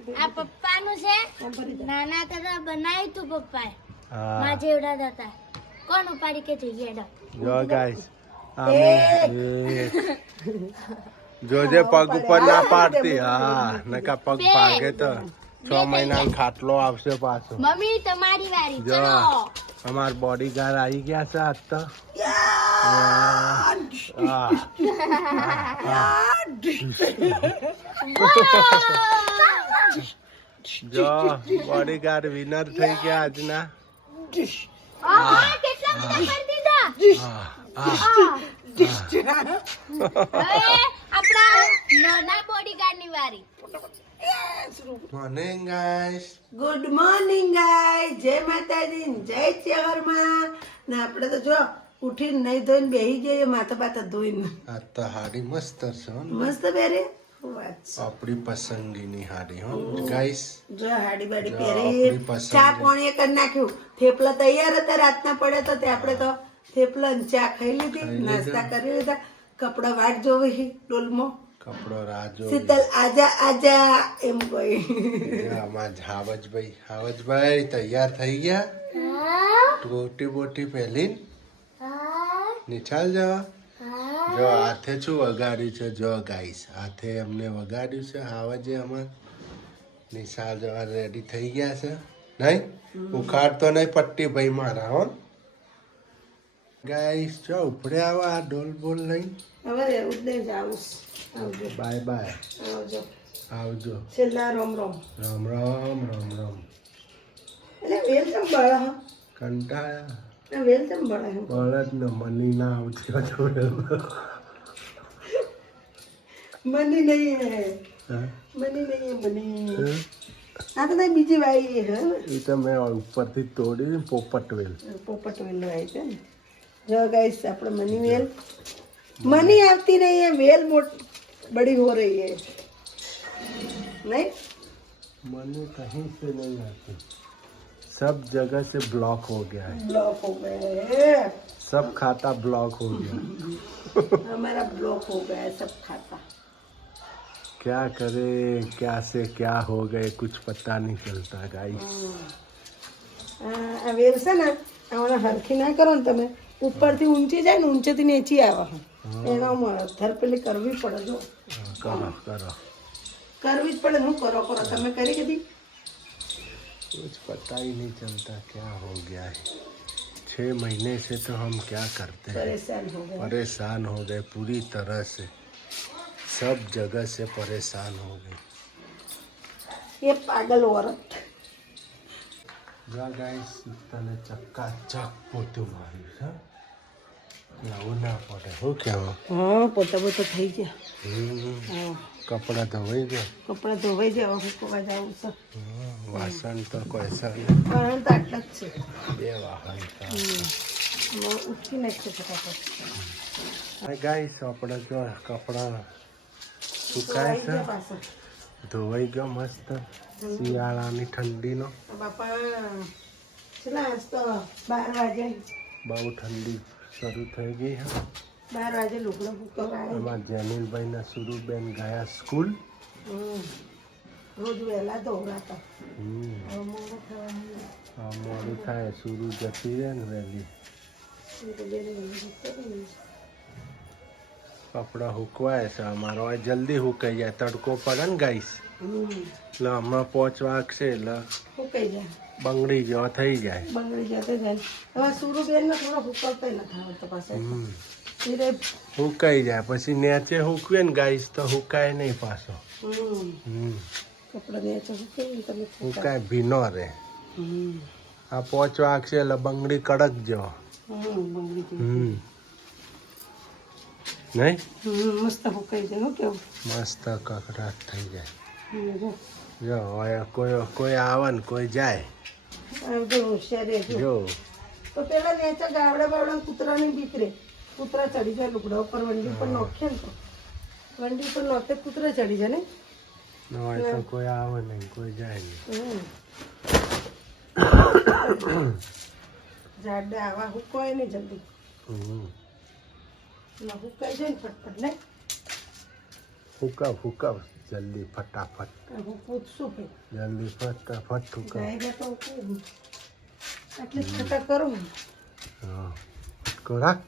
આ પપ્પાનું છે નાના હતા બનાવ્યું તું પપ્પાએ માં જેવડા હતા કોણ ઉપાડી કે જઈએ જો ગાઈસ જોજે પગ ઉપર ના પાડતી હા નકા પગ ભાગે તો 6 મહિના ખાટલો આવશે પાછો મમ્મી તમારી વારી જો ચલો અમાર બોડીગાર્ડ આવી ગયા છે આજ તો જો બોડીગાર્ડ વિનર થઈ ગયા આજના કેટલા બધા કરી દીધા આપણા નાના બોડીગાર્ડ ની વારી morning guys good morning guys જય માતાજી જય ચેવરમાં ને આપણે તો જો ઉઠીને નહીં ધોઈને બેહી જઈએ માથા બાથા ધોઈને આ તો હાડી મસ્ત છે હો ને? મસ્ત પહેરે વાત છે. આપણી પસંદગીની હાડી હો ગાઈસ જો હાડી બાડી જો પહેરી આપણી પસંદ ચા પાણી કરી નાખ્યું થેપલા તૈયાર હતા રાતના પડ્યા હતા તે આપણે તો થેપલા ને ચા ખાઈ લીધી નાસ્તા કરી લીધા કપડા વાટ જોવી ડોલમાં કપડો રાજો શીતલ આજા આજા એમ કોઈ આમાં હાવજભાઈ તૈયાર થઈ ગયા ટોટી બોટી પહેરીને નિશાળ જવા જો હાથે શું વગાડ્યું છે જો ગાઈસ હાથે અમને વગાડ્યું છે હાવજે અમાર નિશાળ જવા રેડી થઈ ગયા છે નહીં ઉખાડતો નહીં પટ્ટી ભાઈ મારા હો ગાઈસ જો ઉપડે આવો આ ડોલ બોલ લઈને હવે એવું જ નહીં જાઉં આવજો બાય બાય આવજો આવજો છેલ્લા રોમ રોમ રામ રામ રામ રામ એટલે વેલકમ બળા હા કંટાળ્યા વેલકમ બળા હે બળદ ને મની ના આવતી મની નહીં હે મની નહીં હે મની આ તો નહીં બીજી વાઈ હે એ તો મેં ઉપરથી તોડી પોપટવેલ પોપટ વેલ આવી છે ને જો ગાઈસ આપણે મની વેલ मनी आती नहीं है वेल मोट बड़ी हो रही है नहीं मनी कहीं से नहीं आती सब जगह से ब्लॉक हो गया है ब्लॉक हो गए सब खाता ब्लॉक हो गया हमारा ब्लॉक हो गया है सब खाता क्या करे क्या से क्या हो गए कुछ पता नहीं चलता गाइस આ વેલ છે ને આમાં હરખી ના કરો ને તમે ઉપરથી ઊંચી જાય ને ઊંચેથી નીચી આવે એના થર પેલી કરવી પડે જો करो करो કરવી જ પડે હું કરો કરો તમે કરી કદી कुछ पता ही नहीं चलता क्या हो गया है 6 महीने से तो हम क्या करते हैं પરેશાન હો ગયા परेशान हो गए पूरी तरह से सब जगह से परेशान हो गए ये पागल औरत જા ગાઈસ તને ચક્કાચક પોતું માર્યું છે લાવું ના પડે શું કહેવું હા પોતા પોતા થઈ ગયા હા કપડાં ધોવાઈ ગયા કપડાં ધોવાઈ જાય હુકવા જવું છે વાસણ તો કોઈ સર કારણ તો આટલા જ છે 2 વાહન ઉઠી નાખશે ફટાફટ ગાઈસ આપણે જો કપડાં સુકાય છે પાછા ધોવાઈ ગયો મસ્ત શિયાળાની ઠંડીનો બાપા ચલા આજ તો 12 વાગે બહુ ઠંડી શરૂ થઈ ગઈ છે 12 વાગે લુગડો ફૂકવા એમાં જેનિલભાઈ ને સુરુબેન ગયા સ્કૂલ રોજ વહેલા દોડાતા મોડું થાય સુરુ જતી રહે ને વહેલી કપડા હુકવાય છે અમારો આ જલ્દી હુકાઈ જાય તડકો પડે ને ગાઈસ એટલે હમણાં 5 વાગશે એટલે ફૂકાઈ જાય બંગડી જેવા થઈ જાય બંગડી જતે જાય હવે સુરુબેન ને થોડો ફૂકવતા નથી આવતો પાસે ધીરે હુકાઈ જાય પછી નેચે હુકવે ને ગાઈસ તો હુકાય નહીં પાછો કપડા ને ફૂકાઈ તમે હુકાય ભીનો રે આ 5 વાગશે એટલે બંગડી કડક જેવો બંગડી નહીં મસ્ત ફૂકાઈ જાય હો કેવું મસ્ત કકડાટ થઈ જાય જો જો હવે કોઈ આવે ને કોઈ જાય આવજો હોશિયારી રહેજો. જો તો પેલા નેચા ગાવડા બાવડા કૂતરાની બીક રે કૂતરા ચડી જાય લુગડા ઉપર વંડી પર નોખે ને તો વંડી પર નોખે કૂતરા ચડી જાય ને હોય તો કોઈ આવે નહીં કોઈ જાય નહીં ઝાડ આવા હુકાય ને જલ્દી ના હુકાઈ જાય ને ફટફટ ને ફૂકાવ જલ્દી ફટાફટ હું પૂછશું કે જલ્દી ફટાફટ ફૂકાવ જાય તો આટલી છટા કરું હા ફટકો રાખ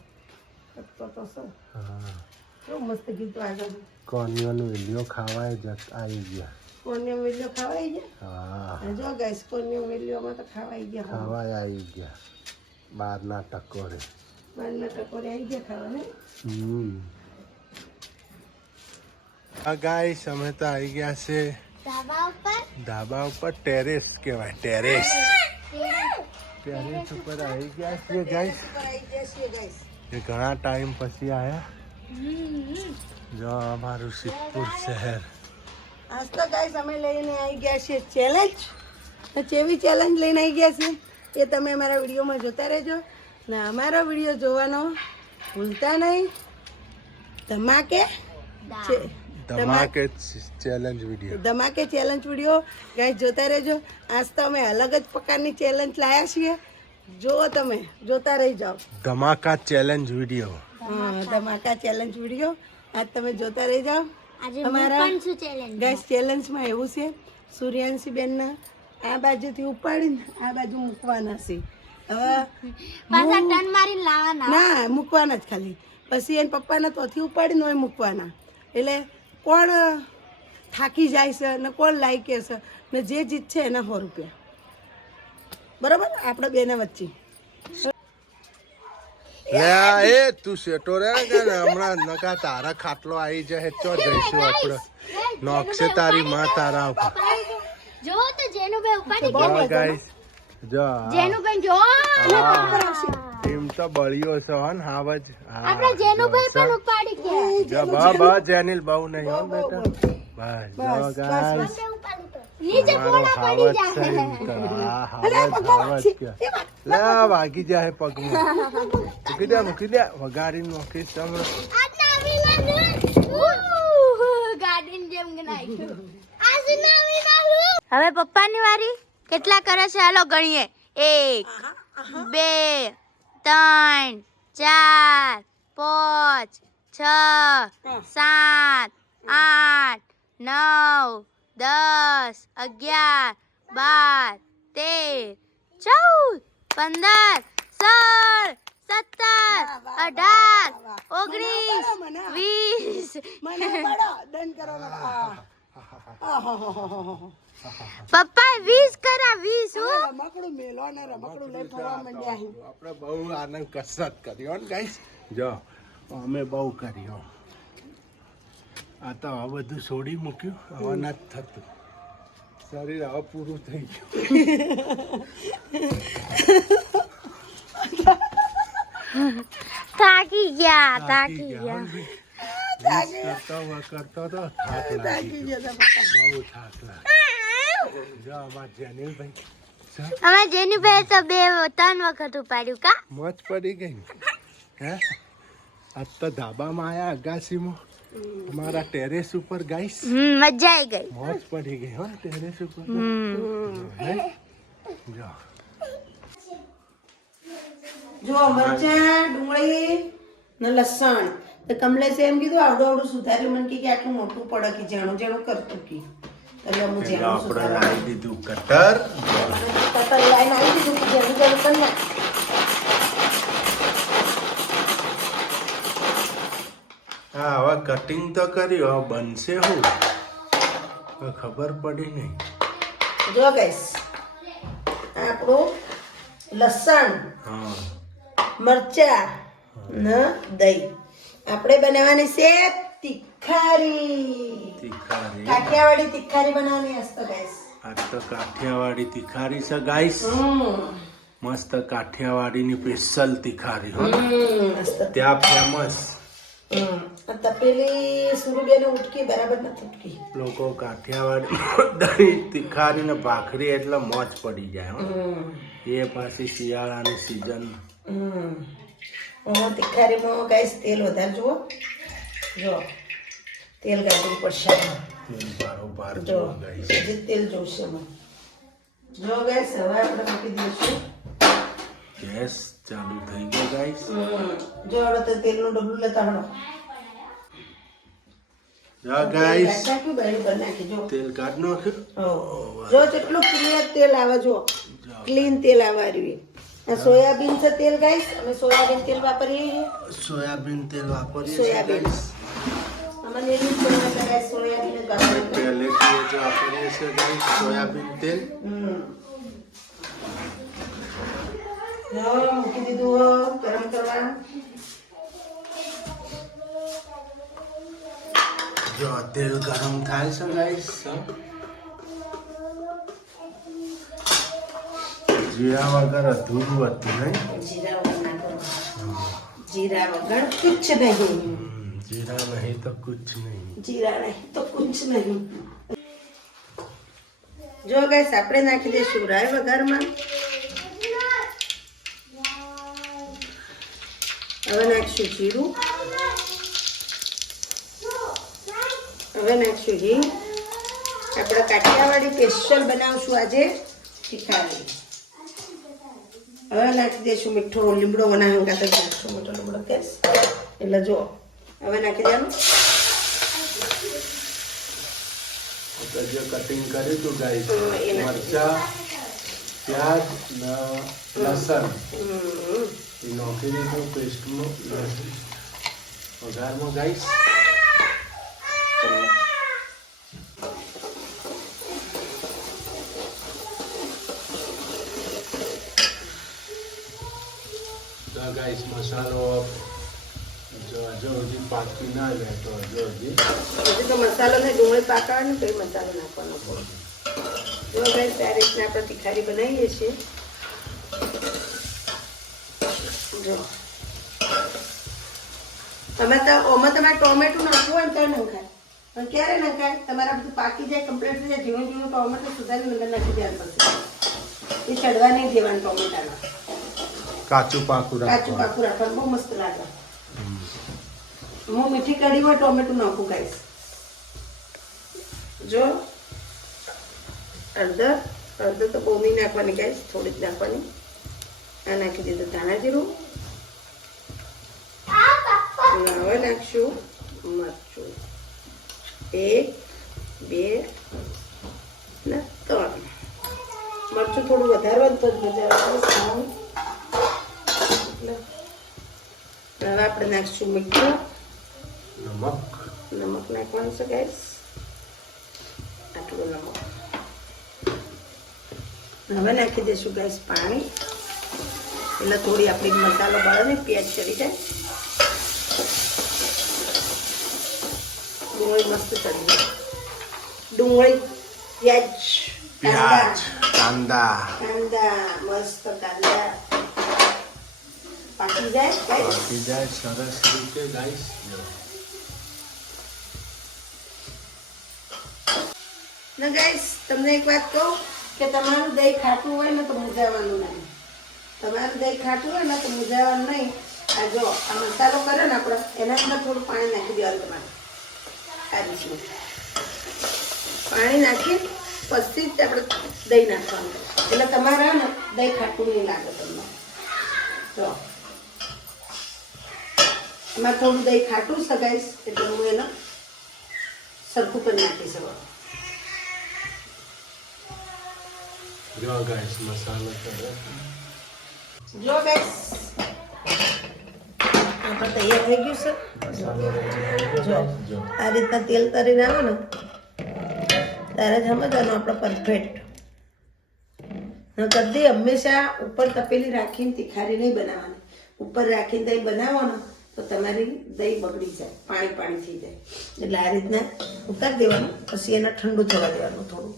ફટકો તો સર હા કેવું મસ્ત ગીત આગળ કોનિયાનો વિડીયો ખાવાય આવી ગયા કોન્યો વેલ્યો ખાવાઈ ગયા હા જો ગાઈસ કોન્યો વેલ્યોમાં તો ખાવાઈ ગયા ખાવાય આવી ગયા બારના ટકોરે બારના ટકોરે આવી ગયા ખાવા ને હા ગાઈસ અમે તો આવી ગયા છે ધાબા ઉપર ટેરેસ કહેવાય ટેરેસ ઉપર આવી ગયા છીએ ગાઈસ એ ઘણા ટાઈમ પછી આયા જો અમારું સિદ્ધપુર શહેર આજ તો ગાઈસ અમે લઈને આવી ગયા છીએ ચેલેન્જ કેવી ચેલેન્જ લઈને આવી ગયા છીએ એ તમે અમારા વિડીયોમાં જોતા રહેજો ને અમારો વિડીયો જોવાનો ભૂલતા નહીં ધમાકે ચેલેન્જ વિડીયો ધમાકે ચેલેન્જ વિડીયો ગાઈસ જોતા રહેજો આજ તો અમે અલગ જ પ્રકારની ચેલેન્જ લાયા છીએ જુઓ તમે જોતા રહી જાઓ ધમાકા ચેલેન્જ વિડીયો હા ધમાકા ચેલેન્જ વિડીયો આજ તમે જોતા રહી જાઓ અમારા ગાઈસ ચેલેન્જમાં એવું છે સૂર્યાંશી બેનના આ બાજુથી ઉપાડીને આ બાજુ મૂકવાના છે હવે ના મૂકવાના જ ખાલી પછી એને પપ્પાના તોથી ઉપાડીને હોય મૂકવાના એટલે કોણ થાકી જાય છે ને કોણ લાયકે છે ને જે જીતશે એના 100 રૂપિયા બરાબર આપણે બેને વચ્ચે એ તું સેટો રે કે હમણાં નકા તારા ખાટલો આવી જાય ચો જઈશું આપણે નોકશે તારી માં તારા ઉપર જો તો જેનુભાઈ ઉપાડી કે ગાઈસ જો જેનુભાઈ જો એમ તો બળિયો છે હન હાવજ આપણે જેનુભાઈ પણ ઉપાડી કે જો બા જેનિલ બહુ નહીં હો બેટા બસ જો ગાઈસ નીચે પોડા પડી જાય હાવજ લે વાગી જાય પગમાં મૂકી દે વગાડી નોકીશ તમે ગાર્ડન જેમ હવે પપ્પાની વારી કેટલા કરે છે હાલો ગણીએ 1 2 3 4 5 6 7 8 9 10 11 12 13 14 15 16 17 18 19 20 પપ્પા 20 કરા 20 હો રમકડું મેલો ને રમકડું લઈ ફરવા માંડ્યા આપણે બહુ આનંદ કસરત કર્યો ને ગાઈસ જો અમે બહુ કર્યો આ તો આ બધું છોડી મૂક્યું હવે ના થતું શરીર હવે પૂરું થઈ ગયું થાકી ગયા કરતો તો થાક લાગી ગયો બહુ થાક લાગ્યો જો અમાર જેનિલભાઈ અમાર જેનુભાઈ તો 2-3 વખત ઉપાડ્યું કા મોજ પડી ગઈ હે આજ તો ધાબામાં આયા અગાસીમાં અમારા ટેરેસ ઉપર ગાઈસ મજા આવી ગઈ મોજ પડી ગઈ હો ટેરેસ ઉપર જો મરચાં ડુંગળી ને લસણ તો કમલેશે એમ કીધું આવડું સુધાર્યું મને કે આટલું મોટું પડે કે જેણું કરતું કે એટલે હું જેણું આપણે લાવી દીધું કટર લાઈન આવી દીધું કે જેણું કરી નાખ હા હવે કટિંગ તો કર્યું હવે બનશે શું ખબર પડી નહીં જો ગાઈસ આપણું લસણ હા મરચા ને દહીં આપણે બનાવવાની છે તિખારી કાઠિયાવાડી તિખારી બનાવવાની હશે ગાઈસ આ તો કાઠિયાવાડી તિખારી છે ગાઈસ મસ્ત કાઠિયાવાડીની સ્પેશિયલ તિખારી હો ત્યાં ફેમસ તપેલી સુરુબેને ઉટકી બરાબર નથી ઉટકી લોકો કાઠિયાવાડી તિખારી ને ભાખરી એટલે મોજ પડી જાય હો એ પાછી શિયાળાની સિઝન તિખારીમાં ગાઈસ તેલ વધારે જુઓ જો તેલ કાઢવું પડશે બારોબાર જો હજી તેલ જોશે જો ગાઈસ હવે આપણે મૂકી દઈશું ગેસ ચાલુ થઈ ગયો ગાઈસ જો હવે તો તેલનું ડબલું લેતા હણો જો ગાઈસ નાખ્યું બરાબર નાખી જો તેલ કાઢ નાખ્યું. જો જેટલું ક્લિયર તેલ આવે જો ક્લીન તેલ આવે રહ્યું. આ સોયાબીન છે તેલ ગાઈસ, અમે સોયાબીન તેલ વાપરીએ છીએ. સોયાબીન તેલ વાપરીએ છીએ સોયાબીન ગાઈસ. અમારે એની સોયાબીન જ વાપરીએ. પહેલેથી જ વાપરીએ છીએ ગાઈસ સોયાબીન તેલ. જો મૂકી દીધું ગરમ કરવા. જો તેલ ગરમ થાય છે ગાઈસ. જીરા વગર અધૂરું હતું નહીં. જીરા વગર નાખો. જીરા વગર કુછ નહીં. જીરા નહીં તો કુછ નહીં. જીરા નહીં તો કુછ નહીં. જો ગાઈસ આપણે નાખી દઈશું રાઈ વઘારમાં. હવે નાખશું જીરું. હવે નાખશું હિંગ. આપણે કાઠિયાવાડી સ્પેશિયલ બનાવશું આજે તીખારી. હવે નાખી દઈશું મીઠો લીમડો બનાવવા હંગાત નાખશું મીઠો લીમડો કેસ એટલે જો હવે નાખી દેવાનું. આપણે જે કટિંગ કર્યું હતું ગાઈસ એ નાખી મરચા પ્યાજ ને લસણ એ નાખી દીધું પેસ્ટમાં વઘારમાં ગાઈસ. ગાઈસ મસાલો જો હજી પાકી ના જાય તો હજી તો મસાલો ને ડુંગળી પાકવાનું તો એ મસાલો નાખવાનો પડે. જો ગાઈસ આ રીતના આપણે તીખારી બનાવીએ છીએ. જો આમાં તમારે ટોમેટો નાખવું હોય ને તો નખાય, પણ ક્યારે નખાય તમારા બધું પાકી જાય કમ્પ્લીટ થઈ જાય ઝીણું ઝીણું ટોમેટો સુધારીને અંદર નાખી દેવાનું પડશે. એ ચડવા નહીં દેવાનું ટોમેટામાં. કાચું પાકું કાચું પાકું રાખવાનું બહુ મસ્ત લાગે. હું મીઠી કઢીમાં ટોમેટો નાખું ગાઈસ. જો અડધર તો બહુ નહીં નાખવાની ગાઈસ, થોડી જ નાખવાની. આ નાખી દીધું ધાણા જીરું. હવે નાખશું મરચું 1 2 ને 3. મરચું થોડું વધારવાનું તો જ મજા આવે. હવે આપણે નાખશું મીઠું. નમક નાખવાનું છે ગાઈસ, આટલું નમક. હવે નાખી દઈશું ગાઈસ પાણી, એટલે થોડી આપણી મસાલો બળે ને પ્યાજ ચડી જાય. ડુંગળી મસ્ત ચડી જાય. ડુંગળી પ્યાજ કાંદા મસ્ત કાંદા પાકી જાય સરસ રીતે ગાઈસ. ને ગાઈસ તમને એક વાત કહું કે તમારું દહીં ખાટું હોય ને તો મૂંઝાવાનું નહીં. તમારું દહીં ખાટું હોય ને તો મૂંઝાવાનું નહીં. આ જો આ મસાલો કર્યો ને આપણે એના અંદર થોડું પાણી નાખી દેવાનું તમારે. આ રીતનું પાણી નાખી પછી જ આપણે દહીં નાખવાનું, એટલે તમારે ને દહીં ખાટું નહીં લાગે તમને. જો એમાં થોડું દહીં ખાટું સગાઈશ એટલે હું એને સરખું કરી નાખીશ. જો ગાઈસ મસાલો કરે. જો ગાઈસ આપણે તૈયાર થઈ ગયું છે. જો આ રીતના તેલ તરીને આવે ને ત્યારે જ સમજવાનું આપણે પરફેક્ટ. કદી હંમેશા ઉપર તપેલી રાખીને તીખારી નહીં બનાવવાની. ઉપર રાખીને દહીં બનાવો ને તો તમારી દહીં બગડી જાય, પાણી પાણી થઈ જાય. એટલે આ રીતના ઉતારી દેવાનું, પછી એને ઠંડુ થવા દેવાનું થોડું.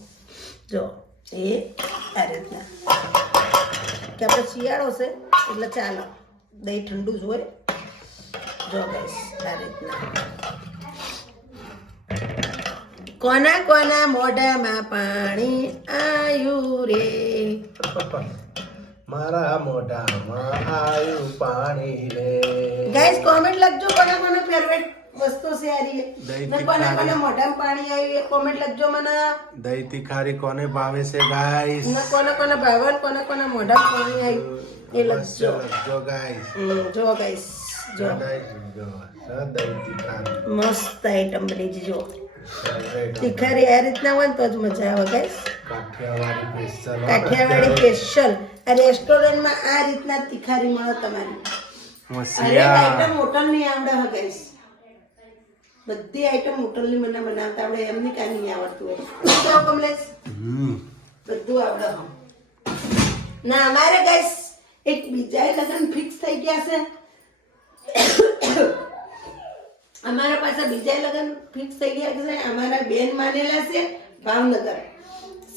જો એ આ રીતના કે આપણે શિયાળો છે એટલે ચાલો દહીં ઠંડુ જ હોય. જો ગાઈસ આ રીતના કોના કોના મોઢામાં પાણી આયુ રે. મારા મોઢામાં આયું પાણી રે. ગાઈસ કોમેન્ટ લખજો કોના કોના ફેવરેટ વસ્તુ છે આ રહી. દહીં ને કોના કોના મોઢામાં પાણી આવ્યું એ કોમેન્ટ લખજો મને. દહીં તીખારી કોને ભાવે છે ગાઈસ? ને કોના કોના ભાવે કોના કોના મોઢામાં પાણી આવ્યું એ લખજો. લખજો ગાઈસ. જો ગાઈસ જો સદાઈ તીખારી મસ્ત આઈટમ બની છે જો ફેવરેટ તીખારી આ રીતના હોય ને તો જ મજા આવે guys Kathiyawadi special Kathiyawadi special આ રેસ્ટોરન્ટમાં આ રીતના તીખારી મળે તમારી હરેક આઈટમ હોટલની આવડે હે ગાઈસ બધી આઈટમ હોટલની મને બનાવતા આવડે એમની કાંઈ નહીં આવડતું હોય તો કમલેશ બધું આવડે હમ ના અમારે ગાઈસ એક બીજા લગ્ન ફિક્સ થઈ ગયા છે અમારા પાસે બીજા લગ્ન ફિક્સ થઈ ગયા છે અમારા બેન માનેલા છે ભાવનગર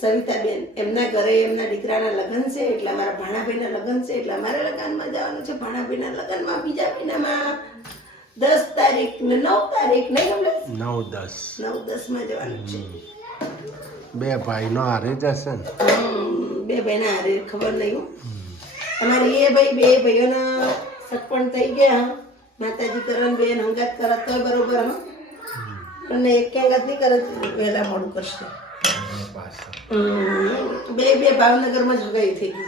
સવિતાબેન એમના ઘરે એમના દીકરાના લગ્ન છે એટલે અમારા ભાણાભાઈના લગ્ન છે એટલે અમારે લગ્નમાં જવાનું છે ભાણાભાઈના લગ્નમાં બીજા મહિનામાં 10 તારીખ ને 9 તારીખ નહીં કમલેશ 9-10 માં જવાનું છે બે ભાઈનો હારે જ હશે ને બે ભાઈના હારે ખબર નહીં હો. અમારે એ ભાઈ બે ભાઈઓના સગપણ થઈ ગયા માતાજી કરણ બેન હંગાત કરત તો બરોબર હા પણ એક હંગાત નહીં કરત વહેલા મોડું કરશે બે ભાવનગરમાં જ હગાઈ થઈ ગઈ